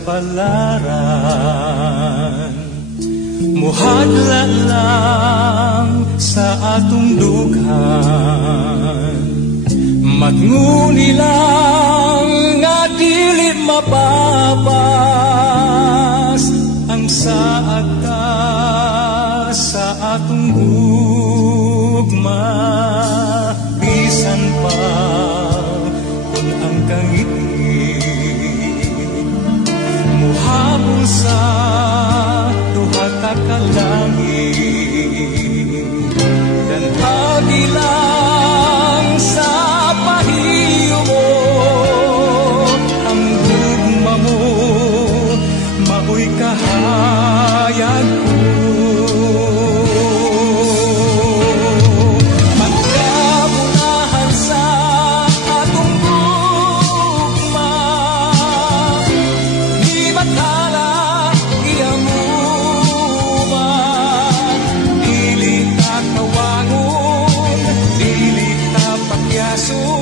kapalaran. Muhadla lang sa atong dughan, matnguni lang nga dili mapapas ang saad ka sa atong gugma. Bisan pa kung ang kangiti muhabol sa duha ka kalangit, dan agi lang sa pahiyo mo ang gugma mo, maoy kahayag ko. Pagkabunahan sa atong gugma, di batala giamuman, dili ta kawangon, dili ta pakyason.